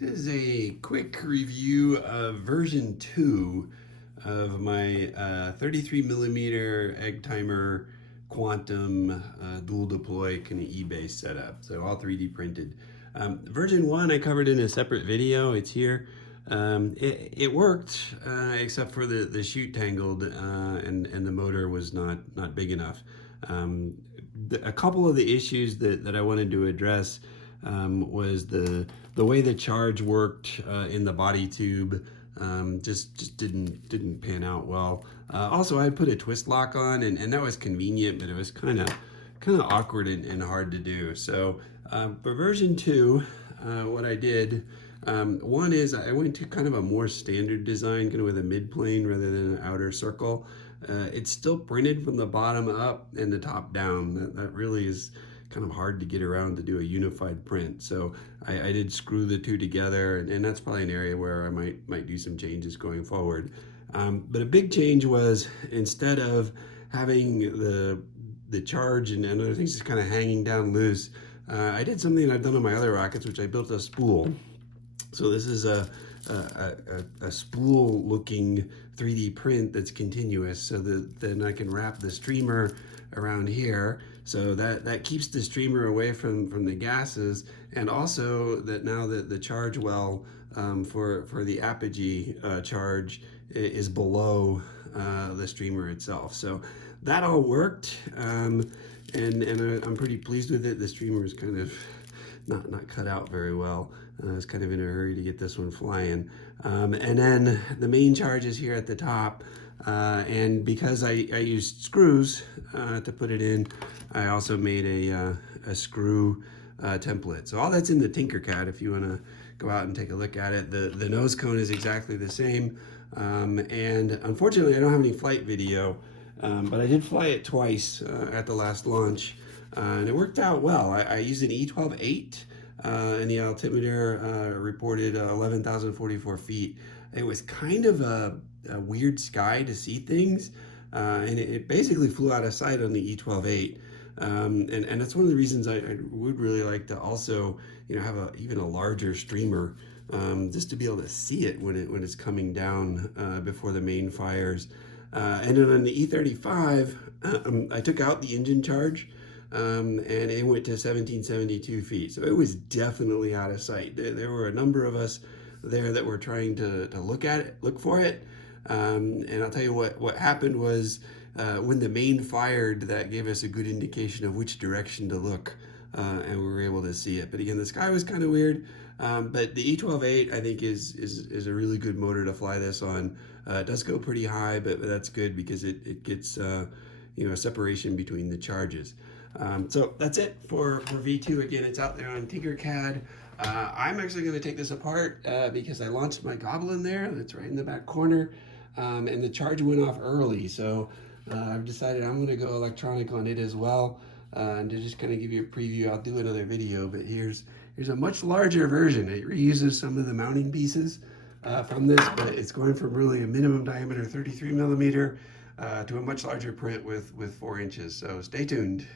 This is a quick review of version 2 of my 33 millimeter Eggtimer quantum dual deploy kind of eBay setup. So all 3D printed. Version 1 I covered in a separate video. It's here. It worked except for the chute tangled and the motor was not big enough. A couple of the issues that I wanted to address was the way the charge worked in the body tube. Just didn't pan out well. Also, I put a twist lock on, and that was convenient, but it was kind of awkward and hard to do. So for version 2, what I did, one is I went to kind of a more standard design, kind of with a mid-plane rather than an outer circle. It's still printed from the bottom up and the top down. That really is kind of hard to get around to do a unified print. So I did screw the two together, and that's probably an area where I might do some changes going forward. But a big change was, instead of having the charge and other things just kind of hanging down loose, I did something I've done on my other rockets, which I built a spool. So this is a spool looking 3D print that's continuous, so that then I can wrap the streamer around here, so that keeps the streamer away from the gases, and also that now that the charge well for the apogee charge is below the streamer itself. So that all worked, and I'm pretty pleased with it. The streamer is kind of not cut out very well. I was kind of in a hurry to get this one flying. And then the main charge is here at the top. And because I used screws to put it in, I also made a screw template. So all that's in the Tinkercad if you want to go out and take a look at it. The nose cone is exactly the same. And unfortunately, I don't have any flight video, but I did fly it twice at the last launch. And it worked out well. I used an E12-8, and the altimeter reported 11,044 feet. It was kind of a weird sky to see things, and it basically flew out of sight on the E12-8. And that's one of the reasons I would really like to also, have even a larger streamer, just to be able to see it when it's coming down before the main fires. And then on the E35, I took out the engine charge. And it went to 1772 feet. So it was definitely out of sight. There were a number of us there that were trying to look for it. And I'll tell you what happened was, when the main fired, that gave us a good indication of which direction to look, and we were able to see it. But again, the sky was kind of weird. But the E12-8, I think, is a really good motor to fly this on. It does go pretty high, but that's good because it gets a separation between the charges. So that's it for V2. Again, it's out there on Tinkercad. I'm actually going to take this apart because I launched my Goblin there. That's right in the back corner. And the charge went off early. So I've decided I'm going to go electronic on it as well. And to just kind of give you a preview, I'll do another video. But here's a much larger version. It reuses some of the mounting pieces from this, but it's going from really a minimum diameter 33 millimeter to a much larger print with 4 inches. So stay tuned.